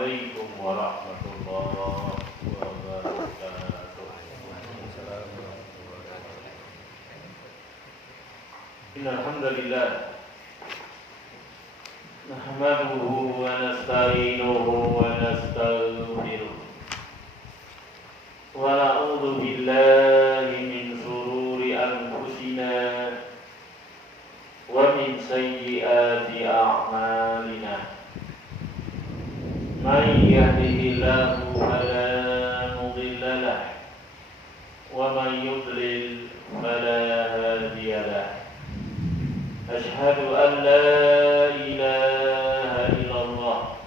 Assalamualaikum warahmatullahi wabarakatuh. Innal hamdalillah nahmaduhu wa nasta'inuhu wa nastaghfiruh wa na'udzu billahi min shururi anfusina wa min sayyiati a'malina. Man yahdihillahu fala mudilla lahu wa man yudlil fala hadiya lahu. Ashhadu an la ilaha illallah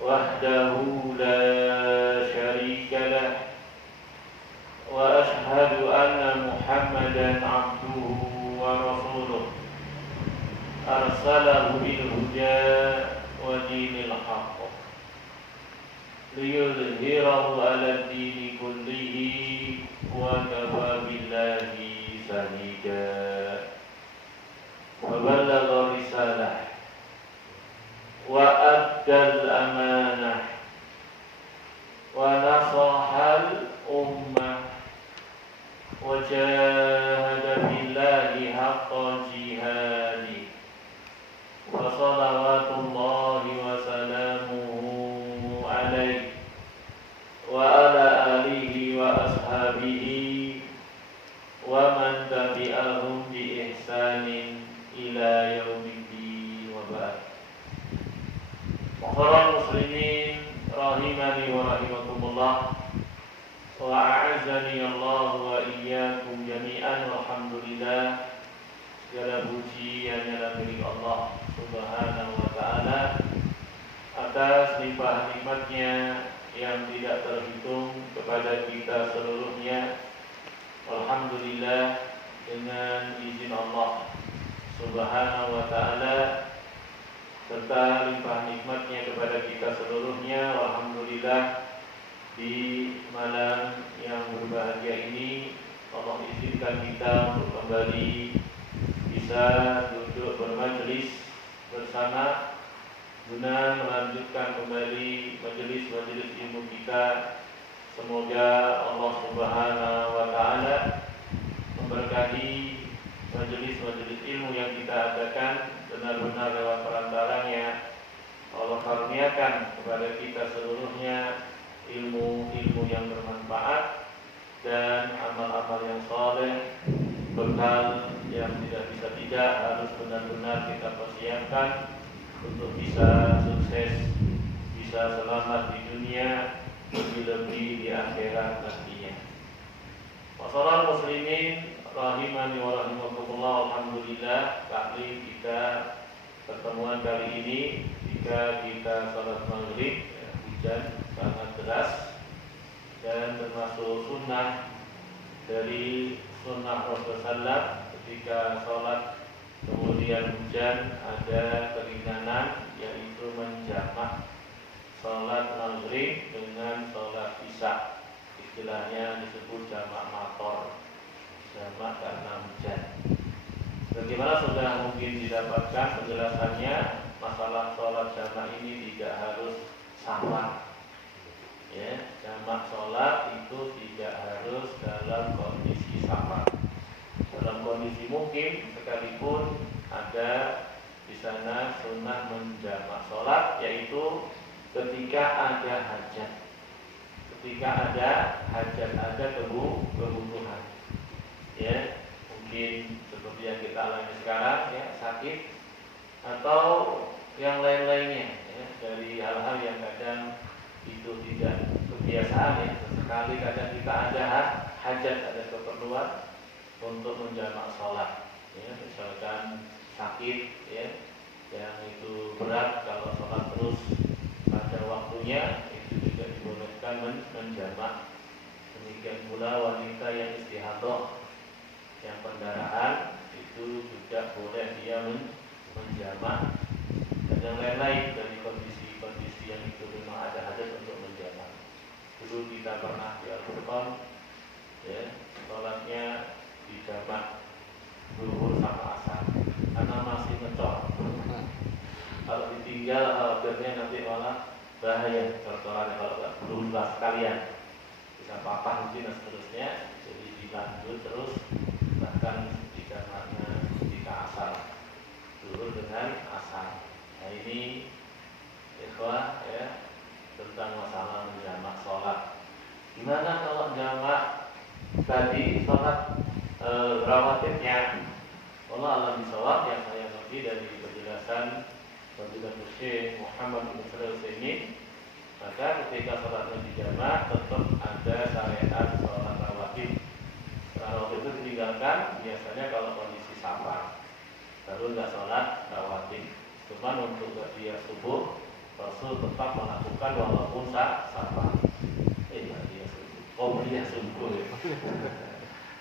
wahdahu la syarika lah wa ashhadu anna Muhammadan abduhu wa rasuluh arsalahu bil huda wa dinil haqq liyudhhirahu 'ala ad-dini kullihi wa kafa billahi shahida. وبلغ الرسالة وأدى الأمانة ونصح الأمة وجاهد في الله حق جهاده وصلوات الله وسلامه عليه وعلى آله وأصحابه ومن تبعهم بإحسان ila yaumiddin wa ba'd. Muhtaram muslimin rahimani wa rahimakumullah wa a'azzani Allah wa iyyakum jami'an. Alhamdulillah, segala puji hanyalah milik Allah Subhanahu wa ta'ala atas limpah nikmatnya yang tidak terhitung kepada kita seluruhnya. Alhamdulillah, dengan izin Allah Subhanahu wa ta'ala serta limpah nikmatnya kepada kita seluruhnya, alhamdulillah, di malam yang berbahagia ini Allah izinkan kita untuk kembali bisa duduk bermajelis bersama guna melanjutkan kembali majelis-majelis ilmu kita. Semoga Allah Subhanahu wa ta'ala memberkahi majelis-majelis ilmu yang kita adakan, benar-benar lewat perantaranya Allah karuniakan kepada kita seluruhnya ilmu-ilmu yang bermanfaat dan amal-amal yang saleh, bekal yang tidak harus benar-benar kita persiapkan untuk bisa sukses, bisa selamat di dunia, lebih-lebih di akhirat nantinya. Wassalam muslimin rahimani wa rahimakumullah. Alhamdulillah, taklim kita pertemuan kali ini jika kita salat maghrib, hujan sangat deras dan termasuk sunnah dari sunnah Rasulullah ketika salat kemudian hujan ada keringanan, yaitu menjamak salat maghrib dengan salat isya, istilahnya disebut jamak mator, jamak karena hujan. Bagaimana sudah mungkin didapatkan penjelasannya, masalah sholat jamak ini tidak harus sama. Ya, jamak sholat itu tidak harus dalam kondisi sama. Dalam kondisi mungkin sekalipun ada di sana sunnah menjamak sholat, yaitu ketika ada hajat, ada kebutuhan. Ya, mungkin seperti yang kita alami sekarang, ya, sakit atau yang lain-lainnya, ya, dari hal-hal yang kadang itu tidak kebiasaan, ya. Sesekali kadang kita ada hajat, ada keperluan untuk menjamak sholat, ya, misalkan sakit, ya, yang itu berat, kalau sholat terus pada waktunya itu juga dibolehkan menjamak. Demikian pula wanita yang istihadah, yang pendarahan, itu juga boleh dia menjamak, dan yang lain-lain dari kondisi-kondisi yang itu memang ada hajat untuk menjamak. Dulu kita pernah di Al-Furqan, ya, sholatnya dijamak zuhur sama asar karena masih ngecor. Kalau ditinggal khawatirnya nanti malah bahaya cocorannya kalau nggak berubah sekalian, bisa patah mungkin dan seterusnya. Jadi dilanjut terus, bahkan jika makna jika asal zuhur dengan asal. Nah ini ikhwah ya, tentang masalah menjamak sholat. Gimana kalau jamak tadi sholat rawatibnya? Allah alam bisawab, yang saya ngerti dari penjelasan Fadilatul Syekh Muhammad bin Shalih Al-Utsaimin, maka ketika sholatnya dijamak tetap ada syariat sholat rawatib. Rawatib itu ditinggalkan biasanya kalau kondisi safar, lalu nggak sholat rawatib. Cuman untuk dia subuh, Rasul tetap melakukan walaupun safar. Dia subuh. Dia subuh ya.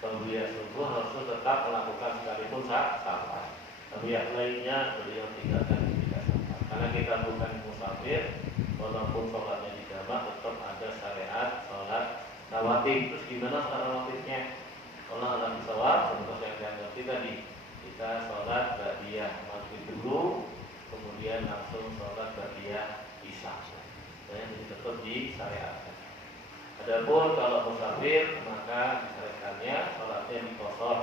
Dia subuh, Rasul tetap melakukan sekalipun safar. Tapi yang lainnya beliau tinggalkan ketika safar. Karena kita bukan musafir, walaupun sholatnya dijamak tetap ada syariat sholat rawatib. Terus gimana sholat rawatibnya? Allah alam bisawab, seperti yang saya ngerti tadi, kita sholat ba'diyah maghrib dulu, kemudian langsung sholat ba'diyah isya. Jadi tetap disyariatkan. Adapun kalau musafir, maka disyariatkannya sholatnya dikosor,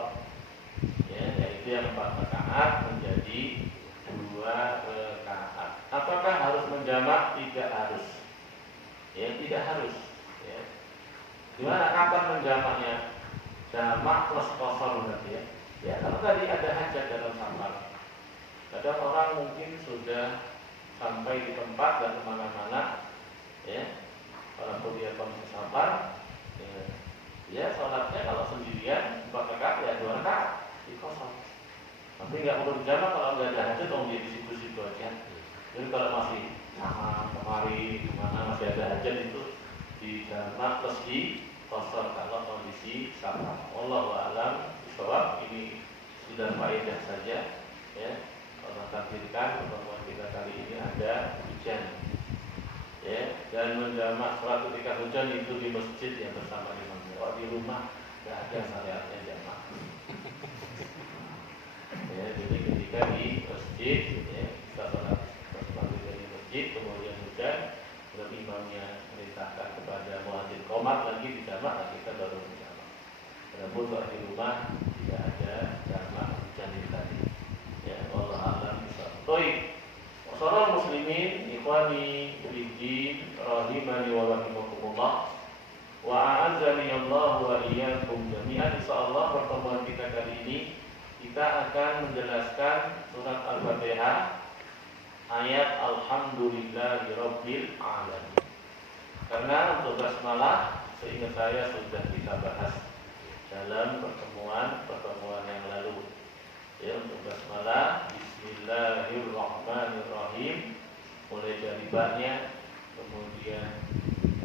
ya, yaitu yang 4 rakaat menjadi 2 rakaat. Apakah harus menjamak? Tidak harus. Ya, tidak harus. Ya. Gimana? Kapan menjamaknya? Jamak plus kosor berarti ya. Ya, kalau tadi ada hajat dalam safar. Kadang orang mungkin sudah sampai di tempat dan kemana-mana, ya. Walaupun dia kondisi safar, ya sholatnya kalau sendirian 4 rakaat ya 2 rakaat dikosor. Tapi nggak perlu dijamak kalau nggak ada hajat, dong dia di situ-situ aja. Jadi kalau masih sama kemari dimana masih ada hajat itu dijamak terus dikosor kalau kondisi safar. Wallahu a'lam bishawab. Ini sudah faedah saja, ya. Allah takdirkan pertemuan kita kali ini ada hujan. Ya, dan menjamak sholat ketika hujan itu di masjid yang bersama imam. Kalau di rumah tidak ada syariatnya jamak. Ya, jadi ketika di masjid, ya, kita sholat dari masjid, kemudian hujan, dan imamnya merintahkan kepada muadzin qomat lagi dijamak, nah kita baru menjamak. Walaupun kalau di rumah tidak ada jamak hujan itu tadi. Ya, Allah a'lam bishawab. Saudara muslimin, ikhwani fiddin, rahimani wa rahimakumullah, wa a'azzani Allah wa iyyakum jami'an. Insyaallah pertemuan kita kali ini kita akan menjelaskan surat Al-Fatihah ayat Alhamdulillahirabbil alamin. Karena untuk basmalah seingat saya sudah kita bahas dalam pertemuan yang lalu. Ya, untuk basmalah Bismillahirrahmanirrahim, mulai dari ba-nya, kemudian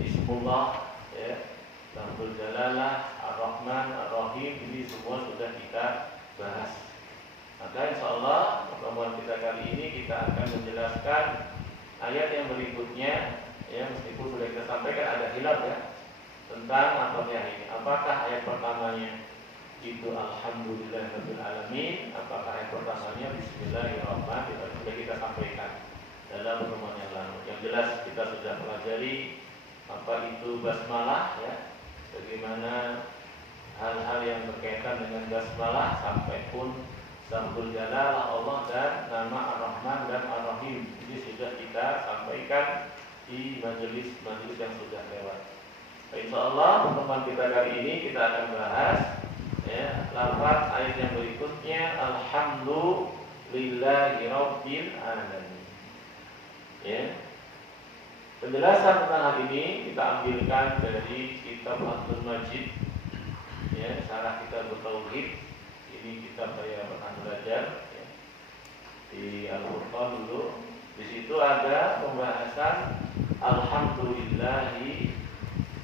Bismillah, ya, Lafzul Jalalah, Ar-Rahman, Ar-Rahim, ini semua sudah kita bahas. Maka insyaallah pertemuan kita kali ini kita akan menjelaskan ayat yang berikutnya, ya, meskipun sudah kita sampaikan ada khilaf ya tentang apa ini. Apakah ayat pertamanya itu Alhamdulillahirabbil alamin, apakah ayat pertamanya Bismillahirrahmanirrahim? Sudah kita sampaikan dalam pertemuan yang lalu. Yang jelas kita sudah pelajari apa itu basmalah, ya, bagaimana hal-hal yang berkaitan dengan basmalah sampai pun Lafzul Jalalah Allah dan nama Ar-Rahman dan Ar-Rahim. Ini sudah kita sampaikan di majelis yang sudah lewat. Insyaallah pertemuan kita kali ini kita akan bahas, ya, lafaz ayat yang berikutnya Alhamdulillahirabbil alamin. Ya. Penjelasan tentang hal ini kita ambilkan dari kitab Fathul Majid, ya, syarah kitab Tauhid. Ini kitab saya pernah belajar, ya, di Al-Furqan dulu. Di situ ada pembahasan Alhamdulillahi,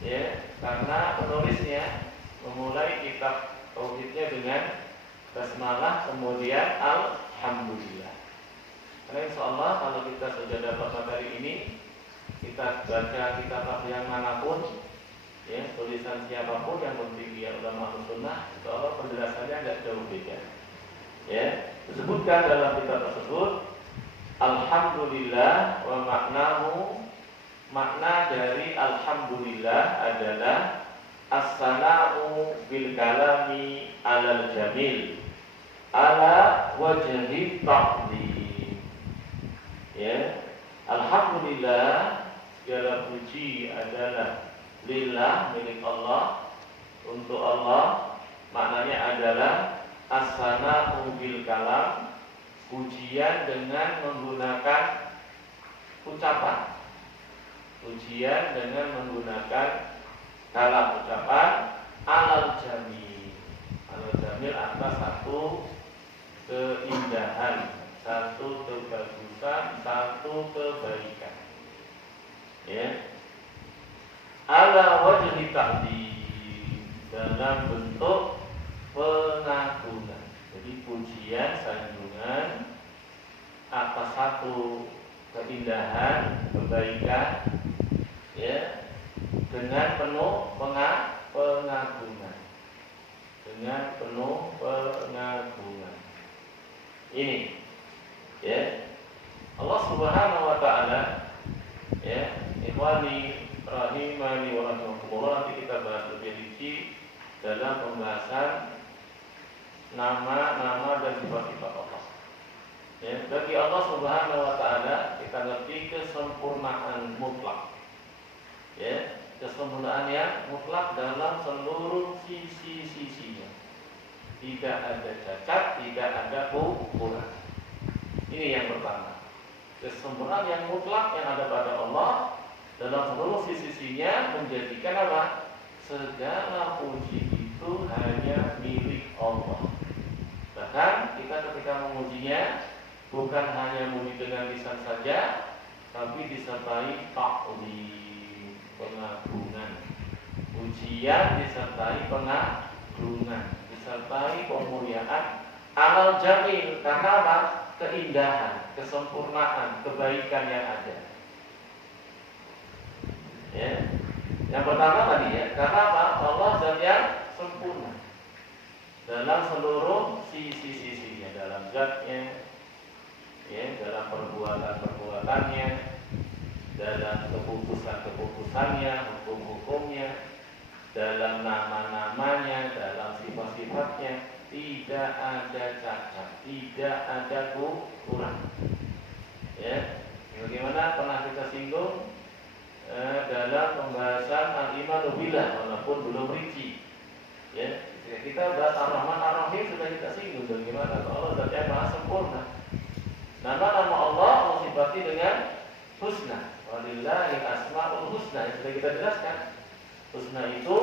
ya, karena penulisnya memulai kitab tauhidnya dengan basmalah kemudian Alhamdulillah. Karena insyaallah kalau kita sudah dapat materi ini, kita baca kitab yang manapun, ya, tulisan siapapun, yang penting dia ulama sunnah, insyaallah penjelasannya agak jauh beda. Ya, disebutkan dalam kitab tersebut Alhamdulillah wa maknahu makna dari alhamdulillah adalah as-sana'u bil kalami alal jamil ala wajhi ta'zim. Ya, alhamdulillah segala puji adalah lillah, milik Allah, untuk Allah. Maknanya adalah as-sana'u bil kalam, pujian dengan menggunakan ucapan. Pujian dengan menggunakan kalam ucapan alal jamil. Alal jamil atas satu keindahan, satu kebagusan, satu kebaikan. Ya. Ala wajhi ta'zim, dalam bentuk pengagungan. Jadi pujian, sanjungan atas satu keindahan, kebaikan, ya, dengan penuh pengagungan. Dengan penuh pengagungan. Ini, ya, Allah Subhanahu wa taala, ya, ikhwani rahimani wa rahimakumullah, nanti kita bahas lebih rinci dalam pembahasan nama-nama dan sifat-sifat Allah. Ya, bagi Allah Subhanahu wa taala kita ngerti kesempurnaan mutlak. Ya, kesempurnaan yang mutlak dalam seluruh sisi-sisinya. Tidak ada cacat, tidak ada kekurangan. Ini yang pertama. Kesempurnaan yang mutlak yang ada pada Allah dalam seluruh sisi-sisinya menjadikan apa? Segala puji itu hanya milik Allah. Bahkan kita ketika memujinya bukan hanya memuji dengan lisan saja, tapi disertai ta'zim, pengagungan. Pujian disertai pengagungan, disertai pemuliaan alal jamil, karena apa? Keindahan, kesempurnaan, kebaikan yang ada. Ya. Yang pertama tadi, ya, karena apa? Allah zat yang sempurna dalam seluruh sisi-sisinya, dalam zatnya, ya, dalam perbuatan-perbuatannya, dalam keputusan-keputusannya, hukum-hukumnya, dalam nama-namanya, dalam sifat-sifatnya, tidak ada cacat, tidak ada kurang. Ya, bagaimana pernah kita singgung dalam pembahasan al-imanu billah, walaupun belum rinci. Ya, kita bahas ar-Rahman ar-Rahim sudah kita singgung bagaimana Allah zat yang maha sempurna. Nama-nama Allah sifati dengan husna. Walillahil asmaul husna, yang sudah kita jelaskan. Husna itu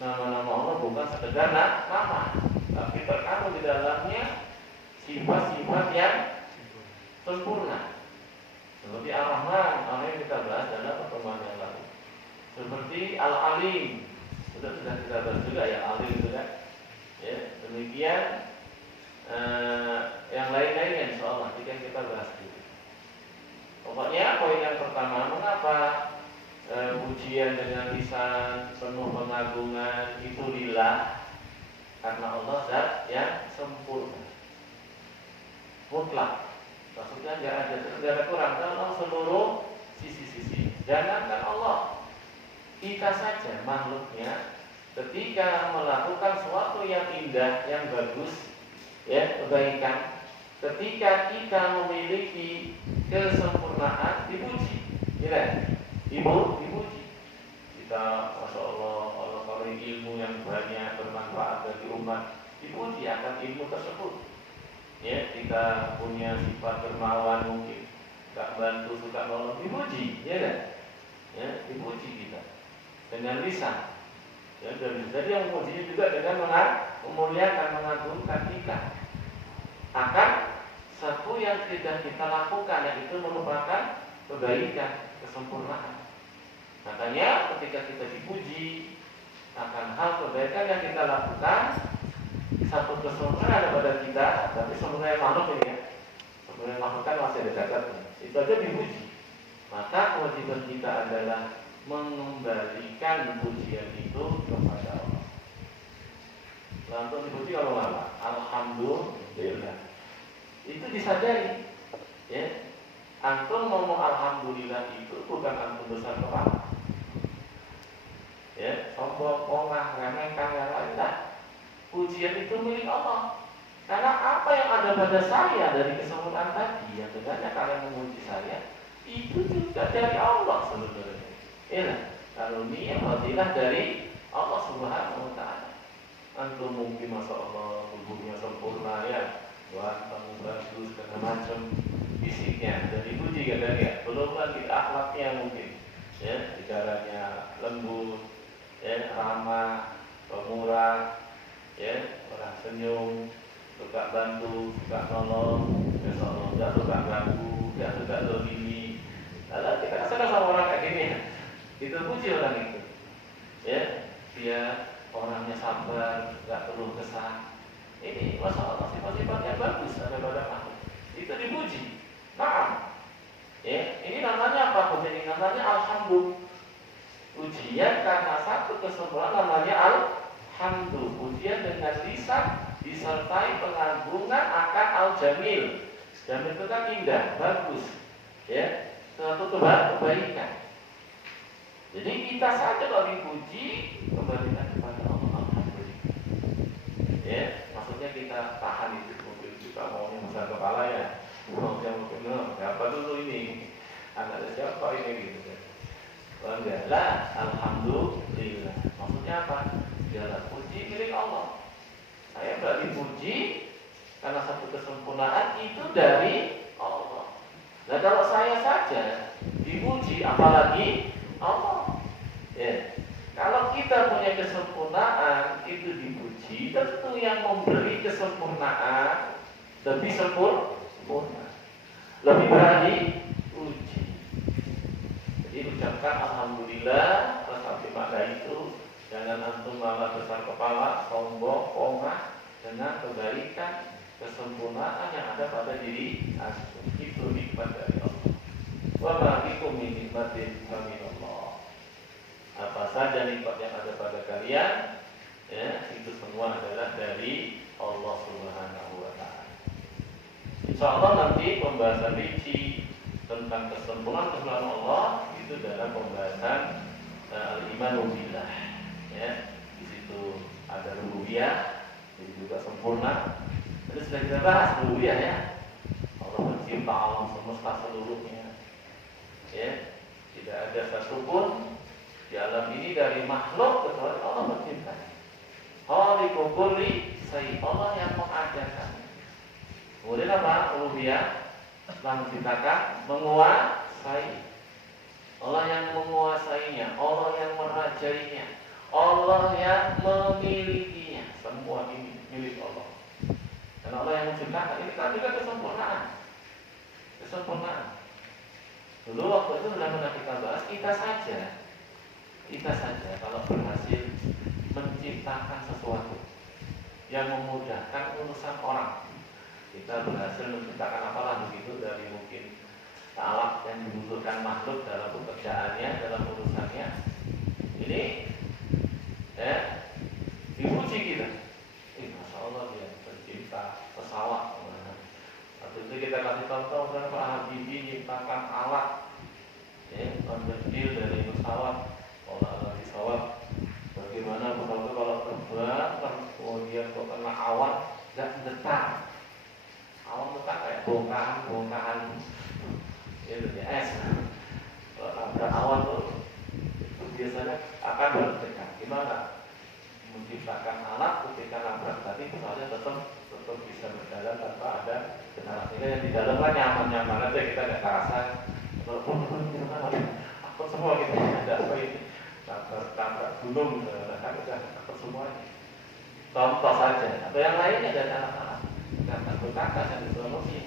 nama-nama Allah bukan sekedar nama, tapi terkandung di dalamnya sifat-sifat yang sempurna. Seperti Ar-Rahman, yang kita bahas dalam pertemuan yang lalu. Seperti Al-Alim, sudah kita bahas juga ya, Alim juga. Ya, demikian yang lain-lainnya insyaallah jika kita bahas dulu. Pokoknya poin yang pertama, mengapa pujian dengan lisan penuh pengagungan itu lillah? Karena Allah zat yang sempurna, mutlak. Maksudnya tidak ada kurang dalam seluruh sisi-sisi. Jangankan Allah, kita saja makhluknya ketika melakukan sesuatu yang indah, yang bagus, ya, kebaikan, ketika kita memiliki kesempurnaan, dipuji, ya, dipuji. Kita, masya Allah, kalau ilmu yang banyak bermanfaat bagi umat, dipuji akan ilmu tersebut. Ya, kita punya sifat dermawan, mungkin gak bantu, suka nolong, dipuji, ya kan? Ya, dipuji kita dengan lisan. Ya, jadi yang memujinya juga dengan memuliakan, mengagungkan kita. Akan satu yang tidak kita lakukan, yang itu merupakan kebaikan, kesempurnaan. Makanya ketika kita dipuji akan hal kebaikan yang kita lakukan, satu kesempurnaan pada kita, tapi sebenarnya makhluk ini, ya, sebenarnya makhluk kan masih ada cacatnya, itu aja dipuji. Maka kewajiban kita adalah mengembalikan pujian itu kepada Allah. Lalu dipuji kalau apa? Alhamdulillah. Itu disadari, ya. Antum ngomong alhamdulillah itu bukan antum besar kepala. Ya, sombong, pongah, remehkan yang lain. Nah, pujian itu milik Allah. Karena apa yang ada pada saya dari kesempurnaan tadi, yang dengannya kalian memuji saya, itu juga dari Allah sebenarnya. Ya, karunia fadilah dari Allah Subhanahu wa Ta'ala. Antum mungkin masya Allah tubuhnya sempurna ya, ganteng, bagus, segala macam fisiknya, dan dipuji kadang ya. Belum lagi akhlaknya mungkin, ya, bicaranya lembut, ya, ramah, pemurah, ya, orang senyum, suka bantu, suka nolong, masya Allah, tidak suka ganggu, tidak suka dolimi. Lalu kita senang sama orang kayak gini ya, kita puji orang itu, ya, dia orangnya sabar, nggak perlu kesal. Ini masalah sifat-sifatnya bagus ada pada makhluk. Itu dipuji. Nah, ya, ini namanya apa? Pujian ini namanya alhamdulillah. Pujian karena satu kesempurnaan namanya alhamdulillah. Pujian dengan lisan disertai pengagungan akan al-jamil. Jamil itu kan indah, bagus, ya, suatu kebaikan. Jadi kita saja kalau dipuji kembalikan kepada Allah, alhamdulillah. Ya, maksudnya kita tahan itu. Mungkin kita maunya besar kepala ya, maunya mungkin apa dulu ini, anak siapa ini gitu kan? Enggak lah, alhamdulillah. Maksudnya apa? Segala puji milik Allah. Saya nggak dipuji karena satu kesempurnaan itu dari Allah. Nah kalau saya saja dipuji, apalagi Allah. Ya. Kalau kita punya kesempurnaan itu dipuji, tentu yang memberi kesempurnaan lebih sempurna, lebih berani dipuji. Jadi ucapkan alhamdulillah, sampai makna itu. Jangan antum malah besar kepala, sombong, pongah dengan kebaikan, kesempurnaan yang ada pada diri antum. Itu nikmat dari Allah. Wa ma bikum min nikmatin faminallah. Apa saja nikmat yang ada pada kalian, ya, itu semua adalah dari Allah Subhanahu wa Ta'ala. Insyaallah nanti pembahasan rinci tentang kesempurnaan Allah itu dalam pembahasan al-imanu billah. Ya, di situ ada rububiyah, jadi juga sempurna. Tadi sudah kita bahas rububiyah ya. Allah mencipta alam semesta seluruhnya. Ya, tidak ada satupun di alam ini dari makhluk kecuali Allah menciptanya. Khaliqul kulli syai', Allah yang mengadakan. Kemudian apa? Rububiyah, setelah menciptakan, menguasai. Allah yang menguasainya, Allah yang merajainya, Allah yang memilikinya. Semua ini milik Allah. Dan Allah yang menciptakan, ini kan juga kesempurnaan. Kesempurnaan. Dulu waktu itu sudah pernah kita bahas, kita saja kalau berhasil menciptakan sesuatu yang memudahkan urusan orang, kita berhasil menciptakan apalah begitu dari mungkin alat yang dibutuhkan makhluk dalam pekerjaannya, dalam urusannya, ini ya dipuji kita. Masya Allah dia pencipta pesawat. Waktu itu kita kasih contoh kan Pak Habibie menciptakan alat, ya, kecil dari pesawat. Kalau pesawat, bagaimana pesawat itu kalau terbang, kemudian kena awan, nggak getar. Awan getar kayak bongkahan, itu ya es. Kalau nabrak awan tuh, itu biasanya akan bergetar. Gimana? Menciptakan alat ketika nabrak tadi pesawatnya tetap bisa berjalan tanpa ada getaran. Sehingga yang di dalam kan nyaman-nyaman aja, kita nggak terasa. Kalau aku semua gitu ada apa ini? Tabrak gunung, kan udah takut semuanya. Contoh saja, atau yang lainnya dari anak-anak, kata berkata yang dipromosi,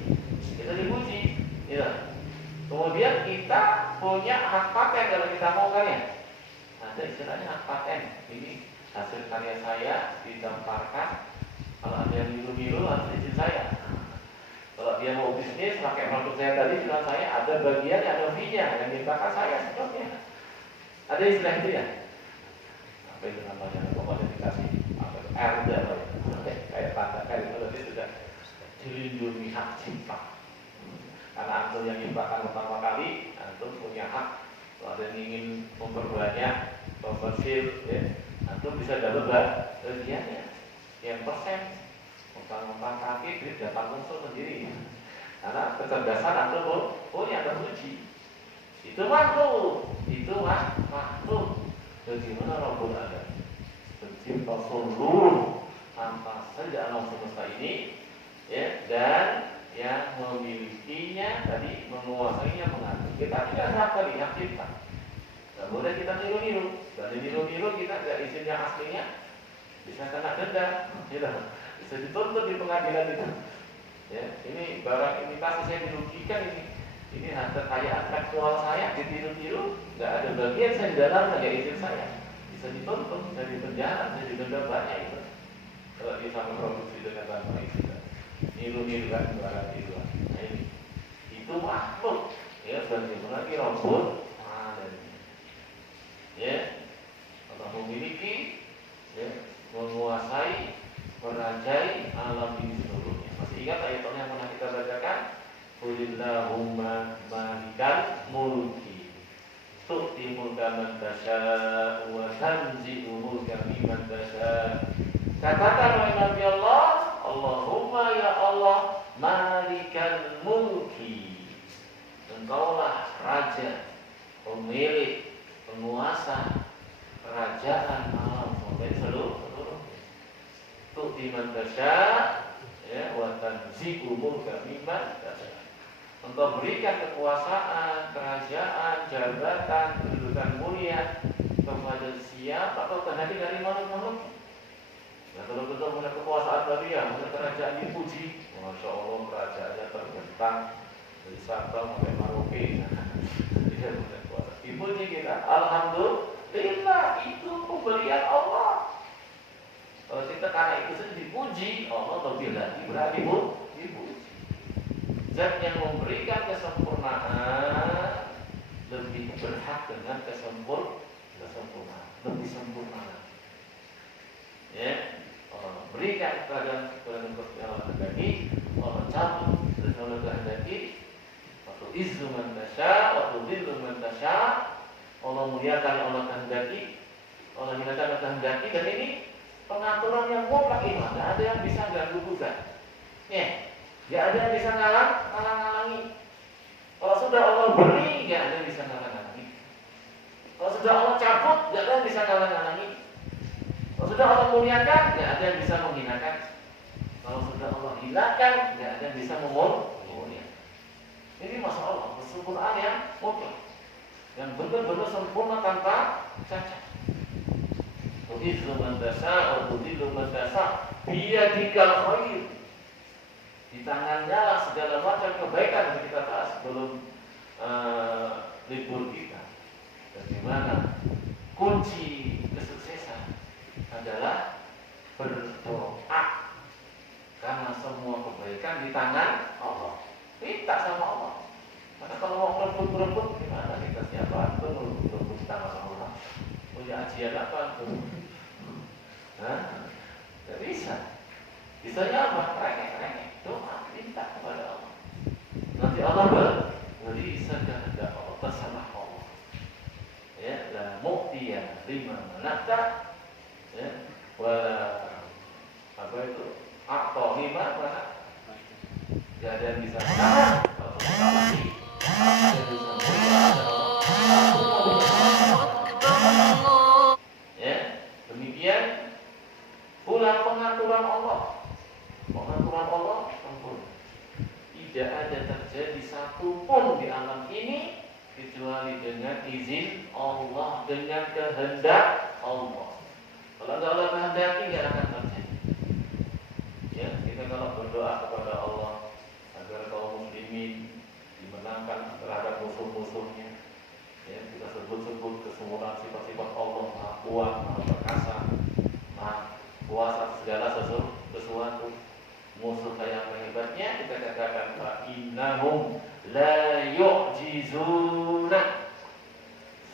kita dipuji, ya. Kemudian kita punya hak paten kalau kita mau kan ya. Ada istilahnya hak paten. Ini hasil karya saya didaftarkan. Kalau ada yang milu-milu harus izin saya. Kalau dia mau bisnis pakai produk saya tadi, bilang saya ada bagian, ada fee-nya yang mintakan saya sebetulnya. Ada istilah itu ya? Apa itu namanya? Pokoknya dikasih RD kayak tanda kayak itu tadi sudah dilindungi hak cipta. Karena antum yang ciptakan pertama kali, antum punya hak. Kalau ada yang ingin memperbanyak komersil, ya, antum bisa dapat bagiannya, yang persen, utang kaki, duit dapat unsur sendiri, karena kecerdasan antum punya teruji, itu makhluk, bagaimana Rabbul Alamin pencipta seluruh tanpa saja alam semesta ini, ya, dan yang memilikinya tadi, menguasainya, mengatur. Kita tidak dapat lihat kita. Tidak boleh kita niru-niru. Dan niru-niru kita tidak izinnya aslinya, bisa kena denda, ya, bisa dituntut di pengadilan itu. Ya, ini barang imitasi saya dirugikan ini. Ini harta kekayaan seksual saya ditiru-tiru, nggak ada bagian saya di dalam, nggak izin saya. Bisa dituntut, bisa dipenjara, bisa didenda banyak itu. Kalau dia sama produksi dengan tanpa izin. Niru-niru kan barang itu. Nah ini, itu makhluk, ya, bagaimana lagi Rabbul Alamin, ya, Allah memiliki, ya, menguasai, merajai alam ini seluruhnya. Masih ingat ayat yang pernah kita bacakan? Qulillahumma malikal mulki tu'ti mulka man tasya' wa tanzi'u mulka mimman tasya'. Katakan wahai Nabi Allah, Allahumma ya Allah, malikal mulki, engkaulah raja, pemilik, penguasa kerajaan alam semesta seluruh. Tu'ti man tasya', ya, wa tanzi'u mulka mimman tasya'. Engkau berikan kekuasaan, kerajaan, jabatan, kedudukan mulia kepada siapa kau kehendaki dari makhluk-makhluk. Nah, kalau kita punya kekuasaan tadi, ya, punya kerajaan dipuji, masya Allah, kerajaannya terbentang dari Sabang sampai Merauke. Dia punya kuasa, dipuji kita. Alhamdulillah, itu pemberian Allah. Kalau kita karena itu sendiri dipuji, Allah lebih lagi berarti dipuji. Zat yang memberikan kesempurnaan lebih berhak dengan kesempurnaan, lebih sempurna. Ya, Allah berikan kepada Allah kehendaki, Allah cabut dari Allah kehendaki. Waktu izzu man tasya, waktu dhillu man tasya. Allah muliakan Allah kehendaki, Allah hinakan kehendaki, dan ini pengaturan yang mutlak ini. Tidak ada yang bisa ganggu gugat. Ya. Tidak ada yang bisa ngalang-ngalangi. Kalau sudah Allah beri, tidak ada yang bisa ngalang-ngalangi. Kalau sudah Allah cabut, tidak ada yang bisa ngalang-ngalangi. Kalau sudah Allah muliakan, tidak ada yang bisa menghinakan. Kalau sudah Allah hilangkan, tidak ada yang bisa memuliakan. Ini masya Allah, kesempurnaan yang mutlak, yang benar-benar sempurna tanpa cacat. Tu'izzu man tasya' wa tudhillu man tasya' biyadikal khair. Di tangannya lah segala macam kebaikan yang kita bahas sebelum libur kita. Bagaimana kunci kesuksesan adalah berdoa, karena semua kebaikan di tangan Allah. Minta sama Allah. Maka kalau mau berebut gimana kita siapa tuh berebut di tangan Allah? Punya ajian apa tuh? Hah? Tidak bisa. Bisanya apa? Rengek. Doa, minta kepada Allah. Nanti Allah beri sekehendak Allah, terserah Allah. Ya, la mu'tiya lima manata, ya, wala apa itu? A'ta lima manata. Tidak ada yang bisa menahan. Kalau kita mati, ada yang bisa menahan. Ya, demikian pula pengaturan Allah. Pengaturan Allah sempurna. Tidak ada terjadi satu pun di alam ini kecuali dengan izin Allah, dengan kehendak Allah. Kalau Allah kehendaki, tidak akan terjadi. Ya, kita kalau berdoa kepada Allah agar kaum muslimin dimenangkan terhadap musuh-musuhnya, ya, kita sebut-sebut kesempurnaan sifat-sifat Allah, Maha Kuat, Maha Perkasa, Maha Kuasa segala sesuatu. Musuh yang hebatnya kita katakan fa innahum la yu'jizuna.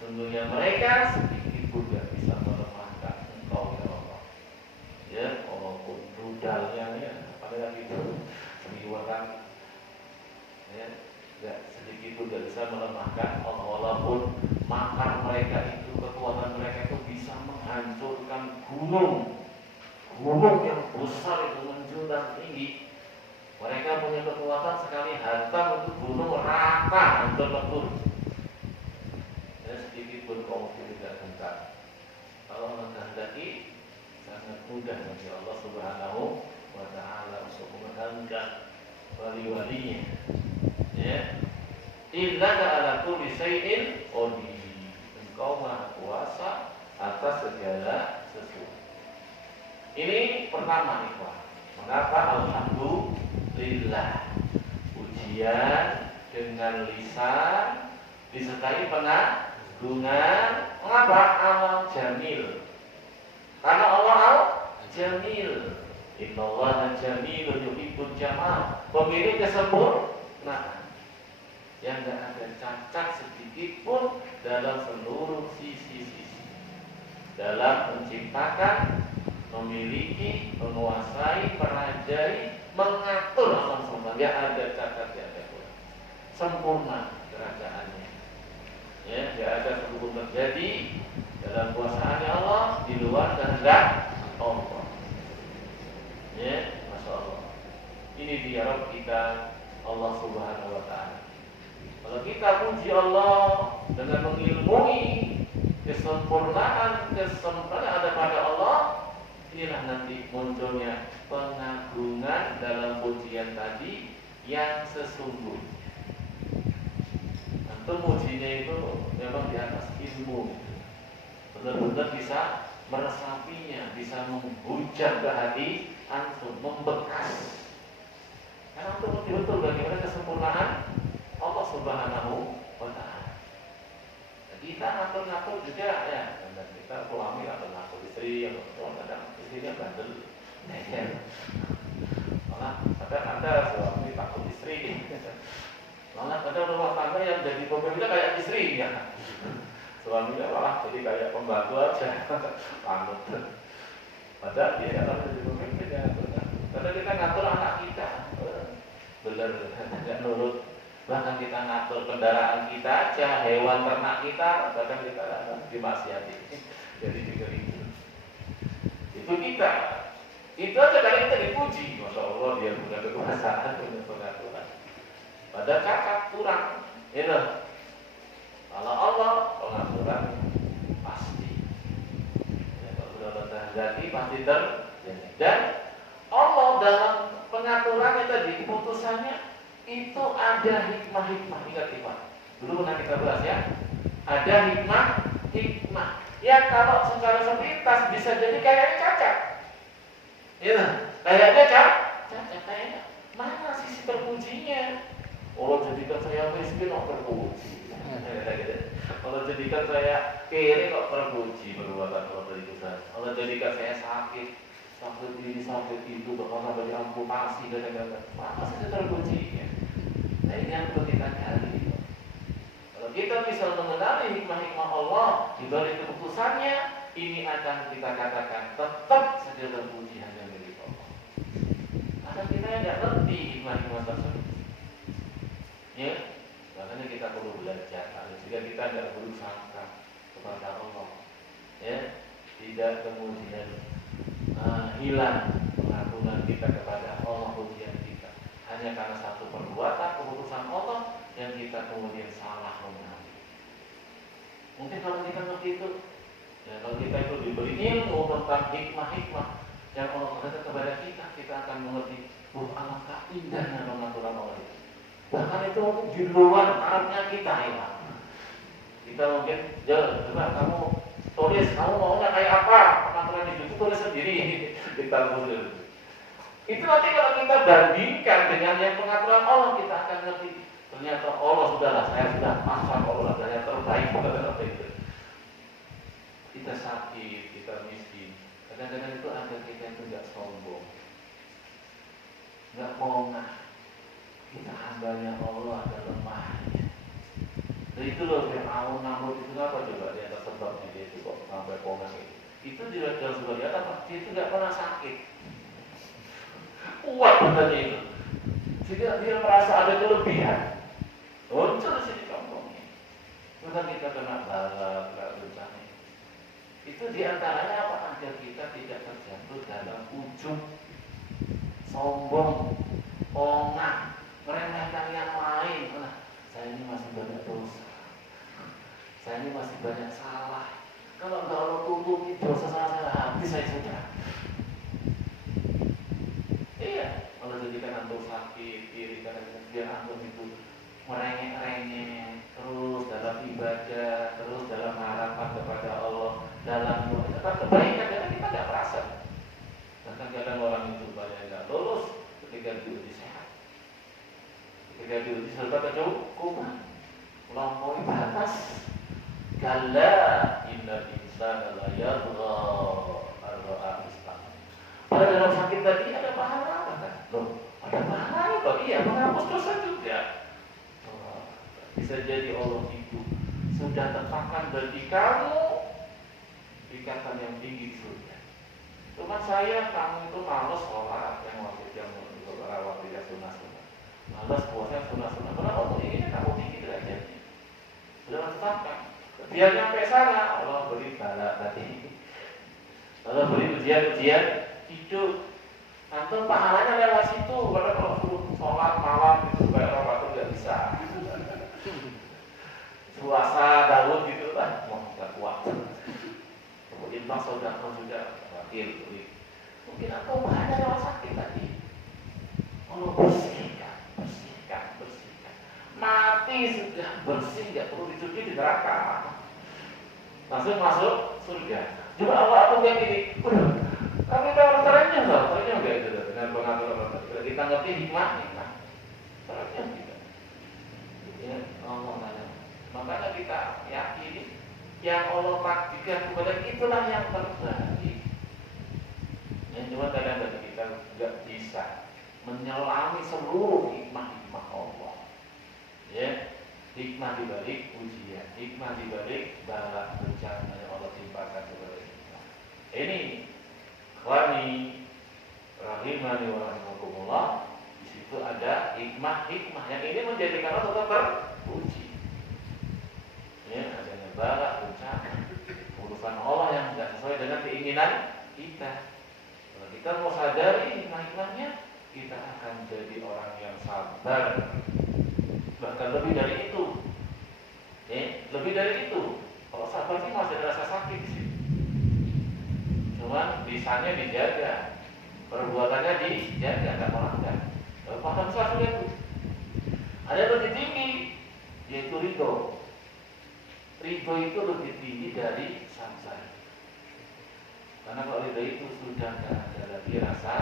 Sungguhnya mereka sedikit pun tidak bisa melemahkan engkau ya Allah. Ya, walaupun rudalnya ya, pada itu seliweran, ya, tidak sedikit pun tidak bisa melemahkan Allah, walaupun makar mereka itu, kekuatan mereka itu bisa menghancurkan gunung yang besar itu menjulang tinggi. Mereka punya kekuatan sekali hantam itu gunung rata, hancur lebur. Dan sedikit pun kaum tidak gentar. Kalau menghendaki sangat mudah bagi Allah Subhanahu wa Ta'ala untuk menghancurkan wali-walinya. Ya, innaka ala kulli syai'in qadir. Engkau Maha Kuasa atas segala sesuatu. Ini pertama ikhwan. Mengapa alhamdulillah? Ujian dengan lisan disertai pengagungan. Mengapa amal jamil? Karena Allah al-jamil. Innallaha jamilun yuhibbul jamal. Pemilik kesempurnaan yang tidak ada cacat sedikit pun dalam seluruh sisi-sisi. Dalam menciptakan, memiliki, menguasai, merajai, mengatur alam semesta. Tidak ada cacat, tidak ada kurang. Sempurna kerajaannya. Ya, tidak ada sesuatu terjadi dalam kuasaannya Allah di luar kehendak Allah. Ya, Masya Allah. Ini dia Rabb kita, Allah Subhanahu wa Ta'ala. Kalau kita puji Allah dengan mengilmui kesempurnaan ada pada Allah, inilah nanti munculnya pengagungan dalam pujian tadi yang sesungguhnya. Antum mujinya itu memang di atas ilmu, benar-benar bisa meresapinya, bisa menghujam ke hati antum, membekas. Karena antum betul-betul bagaimana kesempurnaan Allah Subhanahu wa Ta'ala. Kita ngatur-ngatur juga ya, dan kita suami ngatur-ngatur istri, kadang istrinya bandel. Malah kadang ada suami takut istri. Malah kadang rumah tangga yang jadi pemimpinnya kayak istri ya. Suaminya malah jadi kayak pembantu aja. Panut. Padahal dia kalau jadi pemimpin ya, karena kita ngatur anak kita, benar tidak nurut. Bahkan kita ngatur kendaraan kita aja, hewan ternak kita, bahkan kita dimaksiati. Jadi juga itu kita. Itu aja kadang kita dipuji, Masya Allah dia punya kekuasaan, punya pengaturan. Pada cacat kurang, itu. Kalau Allah pengaturan pasti. Ya, kalau sudah terjadi pasti terjadi. Dan Allah dalam pengaturannya tadi, keputusannya itu ada hikmah-hikmah. Ingat hikmah. Dulu pernah kita bahas ya. Ada hikmah. Ya kalau secara sepintas bisa jadi kayaknya cacat. Ya, kayaknya cacat. Kayaknya mana sisi terpujinya? Allah jadikan saya miskin kok terpuji. Allah jadikan saya kiri kok terpuji perbuatan Allah dari Tuhan. Allah jadikan saya sakit ini, sakit itu, bahkan sampai diamputasi dan mana sisi terpujinya? Nah ini yang perlu kita cari. Kalau kita bisa mengenali hikmah-hikmah Allah di balik keputusannya, ini akan kita katakan tetap saja terpuji hanya milik Allah. Karena kita tidak ngerti hikmah-hikmah tersebut. Ya, makanya kita perlu belajar. Jika kita tidak berusaha kepada Allah, ya, tidak kemudian hilang pengagungan kita kepada Allah, pujian kita hanya karena satu perbuatan keputusan Allah yang kita kemudian salah memahami. Mungkin kalau kita ngerti itu, ya, kalau kita itu diberi ilmu tentang hikmah-hikmah yang Allah berikan kepada kita, kita akan mengerti alangkah indahnya pengaturan Allah itu. Bahkan itu di luar arahnya kita ya. Kita mungkin, coba kamu tulis, kamu mau nggak kayak apa pengaturan hidup itu, tulis sendiri. Kita tulis. Itu nanti kalau kita bandingkan dengan yang pengaturan Allah, kita akan ngerti. Ternyata Allah sudahlah, saya sudah pasang Allah dan yang terbaik pada itu. Kita sakit, kita miskin. Kadang-kadang itu ada kita yang tidak sombong, nggak pongah. Kita hambanya Allah ada lemahnya. Dan itu loh Fir'aun Namrud itu apa coba dia tersebab di dia itu kok sampai pongah itu. Itu tidak dalam sebagian apa? Dia itu tidak pernah sakit. Kuat katanya itu. Sehingga dia merasa ada kelebihan. Muncul di sini kampungnya. Karena kita kena bala, bencana. Itu diantaranya apa? Agar kita tidak terjatuh dalam ujub, sombong, ongah, meremehkan yang lain. Nah, saya ini masih banyak dosa, saya ini masih banyak salah. Kalau nggak Allah tutupi dosa saya habis saya sudah. Iya, kalau jadikan antum sakit, iri karena biar antum itu merengek-rengek terus dalam ibadah, terus dalam harapan kepada Allah, dalam kebaikan karena kita nggak merasa. Bahkan kadang orang itu banyak nggak lulus ketika diuji sehat, ketika diuji serta kecukupan, melampaui batas. Kalla innal insana la yadgha ar-ra'a istaghna. Pada dalam sakit tadi ada pahala kan? Loh, ada pahala kok? Iya, menghapus dosa juga. Bisa jadi Allah itu sudah tetapkan bagi kamu ikatan yang tinggi di surga. Cuma kamu itu malas sholat yang wajib, yang beberapa tidak sunnah-sunnah, malas puasa sunnah-sunnah. Kenapa Allah inginnya kamu tinggi derajatnya? Sudah tetapkan. Biar nyampe sana Allah beri bala tadi, Allah beri ujian-ujian hidup. Antum pahalanya lewat situ. Kalau suruh sholat malam itu kayak orang itu nggak bisa. Puasa Daud gitu lah, mau nggak kuat. Kemudian pas sudah wakil, mungkin atau hanya lewat sakit tadi. Allah bersihkan. Mati sudah bersih, nggak perlu dicuci di neraka. Langsung masuk surga. Cuma Allah aku kayak gini, tapi kalau caranya nggak itu dengan pengaturan Allah. Kita ngerti hikmahnya, caranya tidak. Ya Allah nanya. Makanya kita yakini yang Allah takdirkan kepada itulah yang terbaik. Yang cuma kadang-kadang kita nggak bisa menyelami seluruh hikmah-hikmah Allah. Ya, hikmah dibalik ujian, hikmah dibalik bala bencana yang Allah timpakan kepada kita. Ini ikhwani rahimani wa rahimakumullah. Di situ ada hikmah-hikmah yang ini menjadikan Allah tetap teruji. Ya, adanya bala bencana, urusan Allah yang tidak sesuai dengan keinginan kita. Kalau kita mau sadari hikmah-hikmahnya, kita akan jadi orang yang sabar. Bahkan lebih dari itu, lebih dari itu. Kalau sabar sih masih ada rasa sakit sih. Cuman lisannya dijaga, perbuatannya dijaga, nggak melanggar. Paham sesuatu itu. Ada yang lebih tinggi, yaitu ridho. Ridho itu lebih tinggi dari samsara. Karena kalau ridho itu sudah nggak ada lagi rasa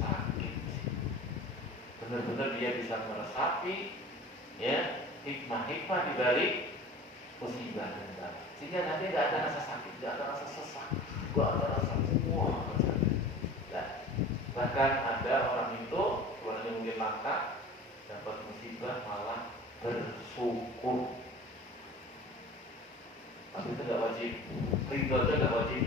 sakit. Benar-benar dia bisa meresapi, ya, hikmah-hikmah dibalik musibah dan bala. Sehingga nanti tidak ada rasa sakit, tidak ada rasa sesak, tidak ada rasa muah. Bahkan ada orang itu, orangnya mungkin langka, dapat musibah malah bersyukur. Tapi itu tidak wajib. Ridho itu tidak wajib.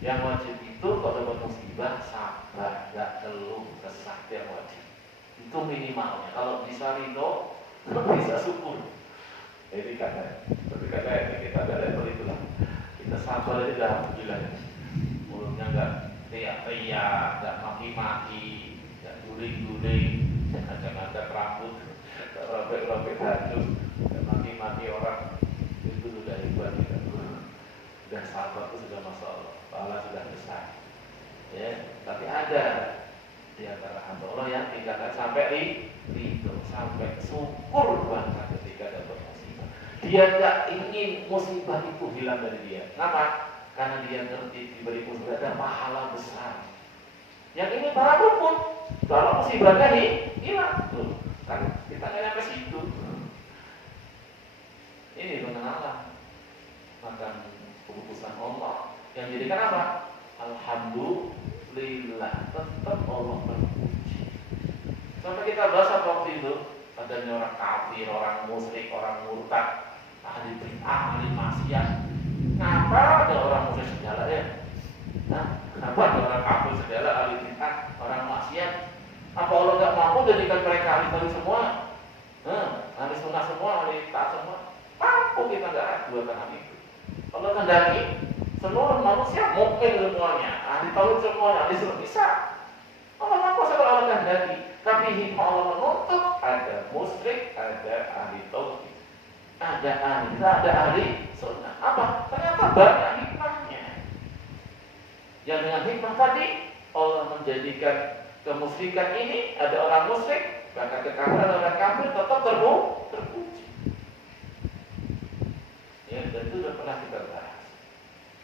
Yang wajib itu kalau dapat musibah sabar, tidak keluh kesah, yang wajib. Itu minimalnya. Kalau bisa ridho, bisa syukur. Jadi kata kita ada level itulah. Kita sabar aja dah, alhamdulillah. Mulutnya enggak teriak-teriak, enggak maki-maki, enggak guling-guling, enggak ngangkat rambut, enggak robek-robek baju, enggak maki-maki orang. Itu sudah hebat kita. Sudah sabar itu sudah masya Allah. Pahala sudah besar. Ya, tapi ada di antara hamba Allah yang tidak akan sampai ridho, sampai syukur bahkan ketika dapat musibah. Dia tidak ingin musibah itu hilang dari dia. Kenapa? Karena dia ngerti diberi musibah ada pahala besar. Yang ini para pun kalau musibahnya hilang, tuh kan kita nggak nyampe situ. Ini pengenalan, maka keputusan Allah yang jadikan apa? Alhamdulillah, tetap Allah berpuji. Sampai kita bahas waktu itu adanya orang kafir, orang musyrik, orang murtad, ahli bid'ah, ahli maksiat. Kenapa ada orang musyrik segala ya? Kenapa ada orang kafir segala, ahli bid'ah, orang maksiat? Apa Allah nggak mampu jadikan mereka ahli baru semua? Ahli sunnah semua, ahli taat semua? Mampu, kita nggak ada. dua tangan itu. Allah kehendaki seluruh manusia mukmin semuanya, ahli tauhid semuanya, ahli sunnah bisa. Allah kuasa kalau Allah kehendaki. Tapi hikmah Allah menuntut ada musyrik, ada ahli tauhid, ada ahli sunnah. Apa? Ternyata banyak hikmahnya. Yang dengan hikmah tadi Allah menjadikan kemusyrikan ini ada orang musyrik, bahkan kekafiran orang kafir tetap terpuji. Ya, dan itu sudah pernah kita bahas.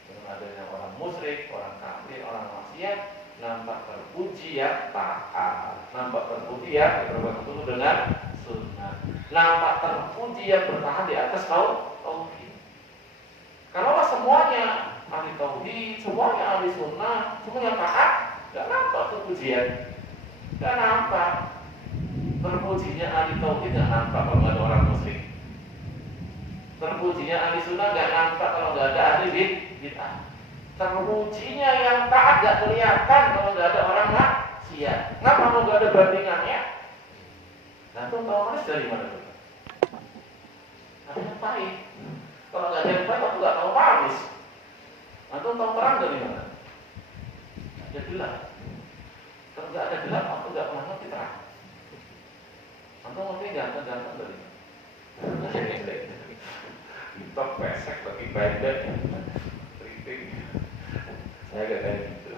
Belum adanya orang musyrik, orang kafir, orang maksiat, nampak terpuji yang taat, nampak terpuji yang berpegang dengan sunnah, nampak terpuji yang bertahan di atas tauhid. Kalau semuanya ahli tauhid, semuanya ahli sunnah, semuanya taat, gak nampak terpujian, gak nampak terpujinya ahli tauhid, gak nampak kalau gak ada orang musyrik. Terpujinya ahli sunnah gak nampak kalau gak ada ahli bid'ah. Terpujinya yang taat gak kelihatan kalau gak ada orang maksiat. Kenapa mau gak ada bandingannya? Nanti tahu manis dari mana tuh? Ada yang pahit. Kalau gak ada yang pahit aku gak tahu manis. Nanti tahu terang dari mana? Ada gelap. Kalau gak ada gelap aku gak pernah ngerti terang. Nanti ngerti ganteng-ganteng dari mana? Kita pesek bagi badan keriting. Saya gak kayak gitu.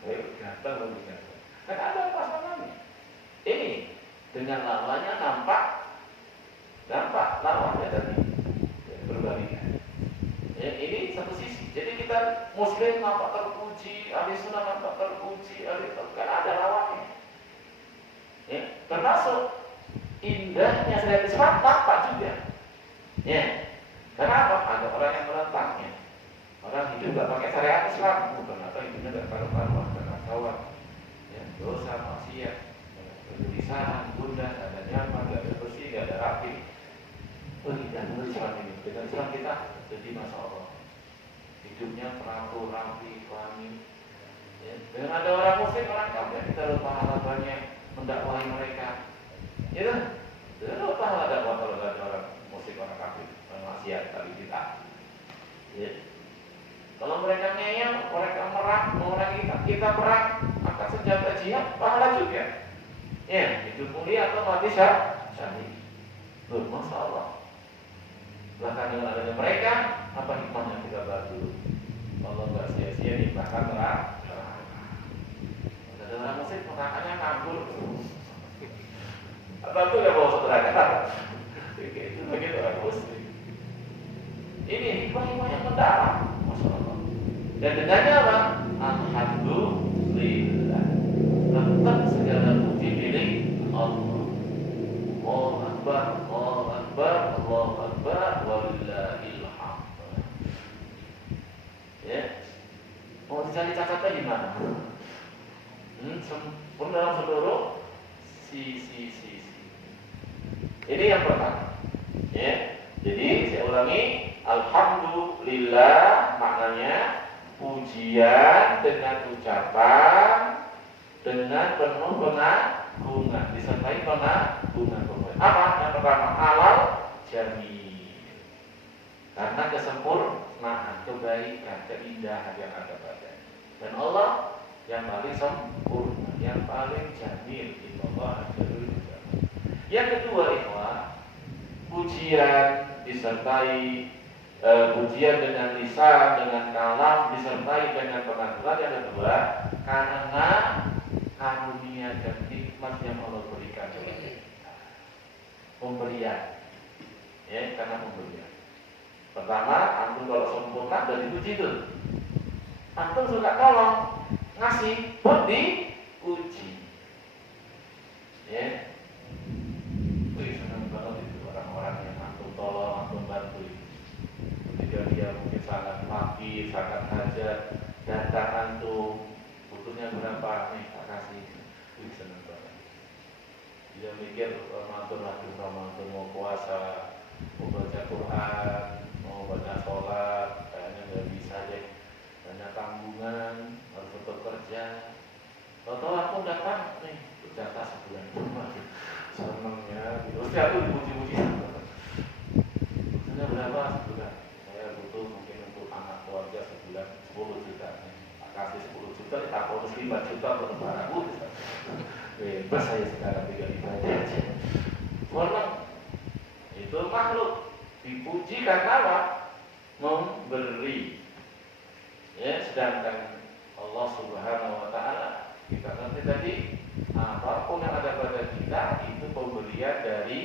Saya ganteng lebih ganteng. Kan ada pasangannya. Ini dengan lawannya nampak lawannya tadi berbandingan. Ya, ini satu sisi. Jadi kita muslim nampak terpuji, ahli sunnah nampak terpuji, ahli tauhid kan ada lawannya. Ya, termasuk indahnya syariat Islam nampak juga. Ya, kenapa? Ada orang yang menentangnya. Orang hidup nggak pakai syariat Islam, ternyata hidupnya nggak karu-karuan, nggak kawan. Ya, dosa, maksiat, kegelisahan, bunda, nggak ada nyaman, nggak ada bersih, nggak ada rapi. Tidak menurut Islam ini. Dengan Islam kita jadi masya Allah. Hidupnya teratur, rapi, wangi. Ya. Dengan ada orang muslim, orang kafir, kita lupa pahalanya mendakwahi mereka. Ya, tidak lupa pahala dakwah kalau ada orang muslim, orang kafir, orang maksiat, tapi kita. Ya. Kalau mereka ngeyel, mereka merang, kita perang, angkat senjata jihad, pahala juga. Ya, hidup mulia atau mati syahid. Loh, masya Allah. Bahkan dengan adanya mereka, apa hikmahnya kita bantu? Allah nggak sia-sia bahkan terang. Ada orang muslim makanya nganggur. Atau itu nggak bawa neraka? Itu begitu orang muslim. Ini hikmah yang mendalam, masya Allah. Dan dengannya apa? Alhamdulillah. Tetap segala puji milik Allah. Allahu Akbar, Allahu Akbar, Allahu Akbar, walillahil hamd. Ya, mau dicari cacatnya gimana? Sempurna dalam seluruh sisi. Ini yang pertama. Ya, jadi saya ulangi, alhamdulillah maknanya pujian dengan ucapan dengan penuh pengagungan, disertai pengagungan. Apa? Yang pertama, halal jamil. Karena kesempurnaan, kebaikan, keindahan yang ada padanya. Dan Allah yang paling sempurna, yang paling jamil. Innallaha jamilun. Yang kedua, ikhwah, pujian disertai pujian dengan lisan, dengan kalam, disertai dengan pengagungan. Yang kedua, karena karunia dan nikmat yang Allah berikan kepada kita. Pemberian, ya, karena pemberian. Pertama, antum kalau sempurna dari puji itu. Antum suka tolong, ngasih, buat dipuji. Ya, senang banget itu orang-orang yang antum tolong, antum bantu. Ketika dia mungkin sangat fakir, sangat hajat, datang antum, butuhnya berapa nih, tak kasih. Senang banget. Dia mikir Ramadan mau puasa, mau baca Quran, mau baca sholat, kayaknya nggak bisa deh, banyak tanggungan, harus tetap kerja. Tahu-tahu aku datang nih, jatah sebulan cuma senangnya, terus aku dipuji-puji. Senangnya berapa sebulan? Saya butuh mungkin untuk anak keluarga sebulan 10 juta. Tak kasih 10 juta, tak bonus 5 juta untuk lebaran. Bebas saya sekarang tinggal ibadah aja. Orang itu makhluk dipuji karena apa? Memberi. Ya, sedangkan Allah Subhanahu wa taala kita ngerti tadi apapun yang ada pada kita itu pemberian dari